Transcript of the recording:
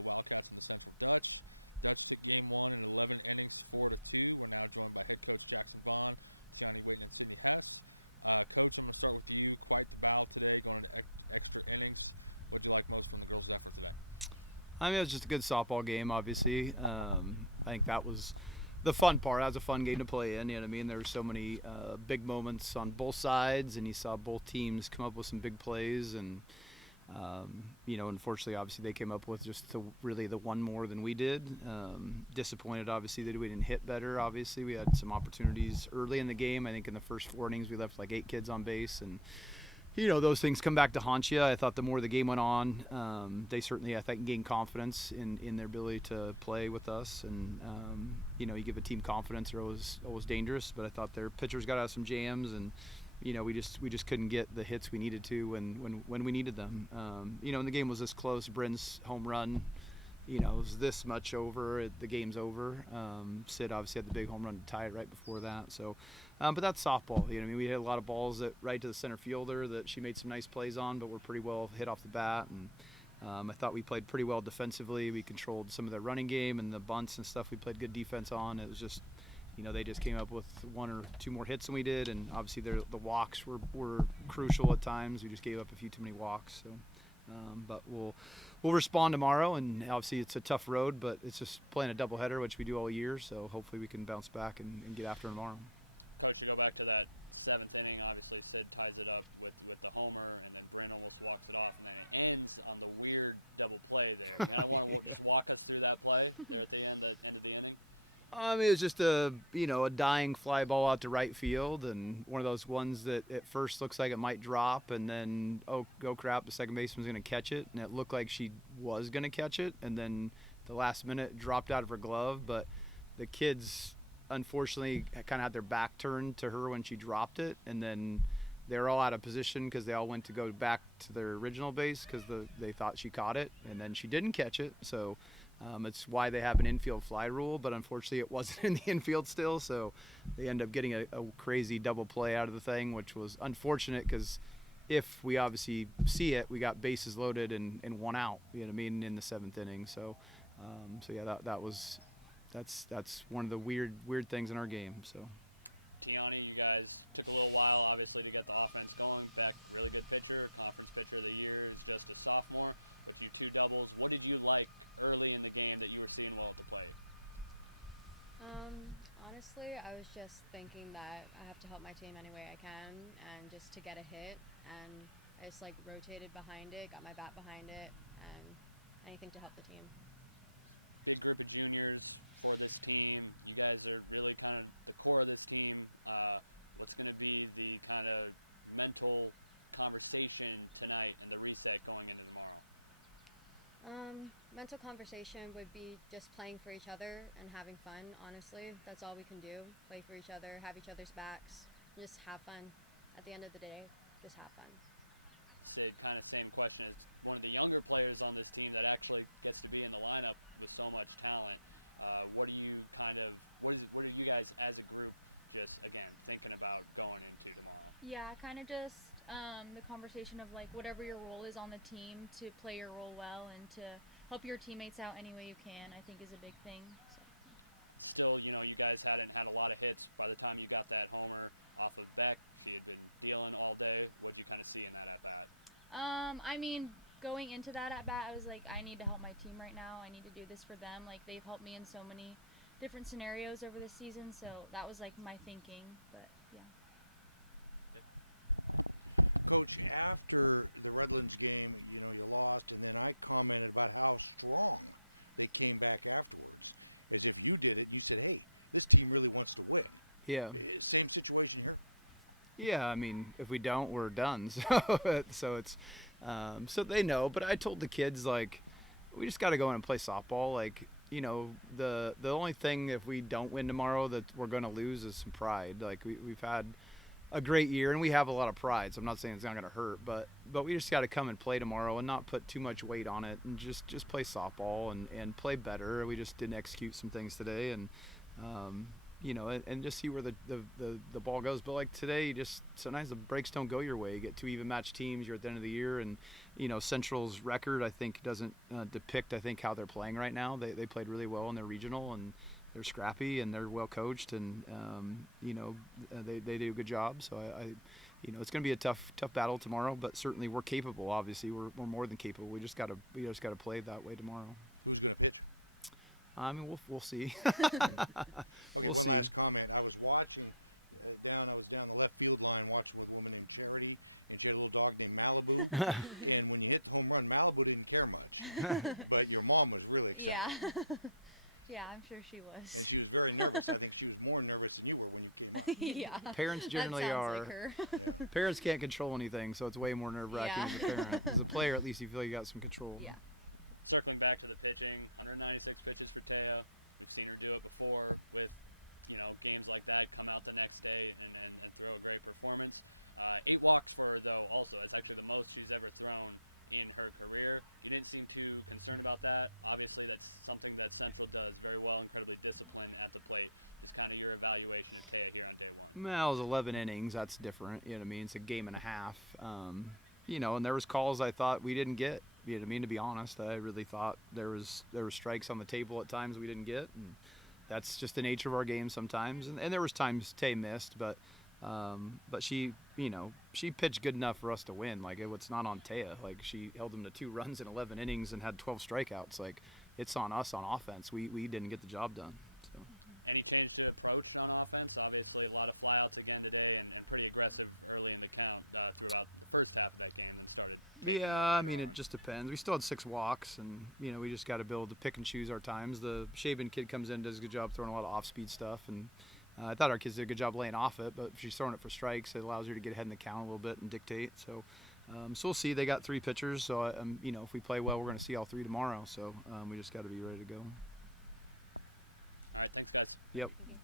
the Wildcats of the Central Village. That's the game 1 in 11 innings, 4-2. I'm now joined by head coach Jackson Vaughan, Tiani Wayton, and Cydney Hess. Coach, I'm going to start with you. Quite the battle today, going extra innings. What do you like most from the girls' efforts today? I mean, it was just a good softball game, obviously. I think that was the fun part. That was a fun game to play in. You know what I mean? There were so many big moments on both sides, and you saw both teams come up with some big plays. And unfortunately, obviously, they came up with just really the one more than we did. Disappointed, obviously, that we didn't hit better. Obviously, we had some opportunities early in the game. I think in the first 4 innings, we left like 8 kids on base, and those things come back to haunt you. I thought the more the game went on, they certainly, I think, gained confidence in their ability to play with us. And, you give a team confidence, they're always dangerous. But I thought their pitchers got out of some jams, and, we just couldn't get the hits we needed to when we needed them. And the game was this close. Bryn's home run, was this much over. The game's over. Sid obviously had the big home run to tie it right before that. So, but that's softball. We hit a lot of balls that right to the center fielder that she made some nice plays on, but were pretty well hit off the bat. And I thought we played pretty well defensively. We controlled some of their running game and the bunts and stuff. We played good defense on. It was just, they just came up with 1 or 2 more hits than we did, and obviously the walks were crucial at times. We just gave up a few too many walks. So. But we'll respond tomorrow, and obviously it's a tough road, but it's just playing a doubleheader, which we do all year. So hopefully we can bounce back and get after it tomorrow. Coach, to go back to that 7th inning, obviously Sid ties it up with the homer, and then Bryn almost walks it off, and it ends on the weird double play. I want to walk us through that play at the end of the inning. I mean, it was just a dying fly ball out to right field, and one of those ones that at first looks like it might drop, and then oh crap, the second baseman's going to catch it, and it looked like she was going to catch it, and then the last minute it dropped out of her glove, but the kids unfortunately kind of had their back turned to her when she dropped it, and then they were all out of position because they all went to go back to their original base because they thought she caught it, and then she didn't catch it, so. It's why they have an infield fly rule, but unfortunately it wasn't in the infield still, so they end up getting a crazy double play out of the thing, which was unfortunate because if we obviously see it, we got bases loaded and 1 out, in the 7th inning. So, yeah, that's one of the weird things in our game. So. Tiani, you guys took a little while, obviously, to get the offense going. Beck, really good pitcher, conference pitcher of the year, just a sophomore with you 2 doubles. What did you like early in the game that you were seeing well at the plate? Honestly, I was just thinking that I have to help my team any way I can, and just to get a hit, and I just rotated behind it, got my bat behind it, and anything to help the team. Big group of juniors for this team. You guys are really kind of the core of this team. What's going to be the kind of mental conversation tonight in the reset going into tomorrow? Mental conversation would be just playing for each other and having fun, honestly. That's all we can do. Play for each other, have each other's backs, and just have fun. At the end of the day, just have fun. It's kind of same question as one of the younger players on this team that actually gets to be in the lineup with so much talent. What are you guys as a group just, again, thinking about going into tomorrow? Yeah, kind of just the conversation of whatever your role is on the team, to play your role well and to help your teammates out any way you can, I think is a big thing. So. Still, you guys hadn't had a lot of hits by the time you got that homer off of Beck. You had been dealing all day. What did you kind of see in that at bat? I mean, going into that at bat, I was like, I need to help my team right now. I need to do this for them. They've helped me in so many different scenarios over the season, so that was my thinking. But yeah. Coach, after the Redlands game, you lost, and then I commented about how strong they came back afterwards. As if you did it, you said, hey, this team really wants to win. Yeah. Same situation here. Yeah, I mean, if we don't, we're done. So it's, so they know. But I told the kids, we just got to go in and play softball. The only thing if we don't win tomorrow that we're going to lose is some pride. We've had a great year, and we have a lot of pride, so I'm not saying it's not going to hurt, but we just got to come and play tomorrow and not put too much weight on it, and just play softball and play better. We just didn't execute some things today, and and just see where the ball goes. But like today, just sometimes the breaks don't go your way. You get two even match teams. You're at the end of the year, and Central's record I think doesn't depict how they're playing right now. They played really well in their regional, and they're scrappy and they're well coached, and they do a good job. So it's going to be a tough battle tomorrow. But certainly we're capable. Obviously we're more than capable. We just got to play that way tomorrow. Who's going to pitch? I mean, we'll see. We'll see. Last comment. I was watching. I was down the left field line watching with a woman named Charity, and she had a little dog named Malibu. And when you hit the home run, Malibu didn't care much, but your mom was really excited. Yeah. Yeah, I'm sure she was. And she was very nervous. I think she was more nervous than you were when you came out. Yeah. Parents generally that are. sounds Like her. Parents can't control anything, so it's way more nerve-wracking as a parent. As a player, at least you feel you got some control. Yeah. Circling back to the pitching, 196 pitches for Taya. We've seen her do it before with, games like that, come out the next day and throw a great performance. 8 walks for her, though, also. It's actually the most she's ever thrown in her career. You didn't seem too concerned about that. Obviously, that's something that Central does very well, incredibly disciplined at the plate. It's kind of your evaluation of Taya here on day one. Well, it was 11 innings. That's different. You know what I mean? It's a game and a half. And there was calls I thought we didn't get. You know what I mean? To be honest, I really thought there were strikes on the table at times we didn't get, and that's just the nature of our game sometimes. And there was times Tay missed, but she she pitched good enough for us to win. Like it's not on Taya. Like she held them to 2 runs in 11 innings and had 12 strikeouts. Like it's on us on offense. We didn't get the job done. So. Any change to approach on offense? Obviously, a lot of flyouts again today, and pretty aggressive early in the count throughout the first half of that game that started. Yeah, I mean, it just depends. We still had 6 walks, and, we just got to be able to pick and choose our times. The Shaven kid comes in, does a good job throwing a lot of off-speed stuff, and I thought our kids did a good job laying off it, but if she's throwing it for strikes, it allows her to get ahead in the count a little bit and dictate. So we'll see. They got 3 pitchers, so, if we play well, we're going to see all 3 tomorrow. So we just got to be ready to go. All right, thanks, guys. Yep. Thank you.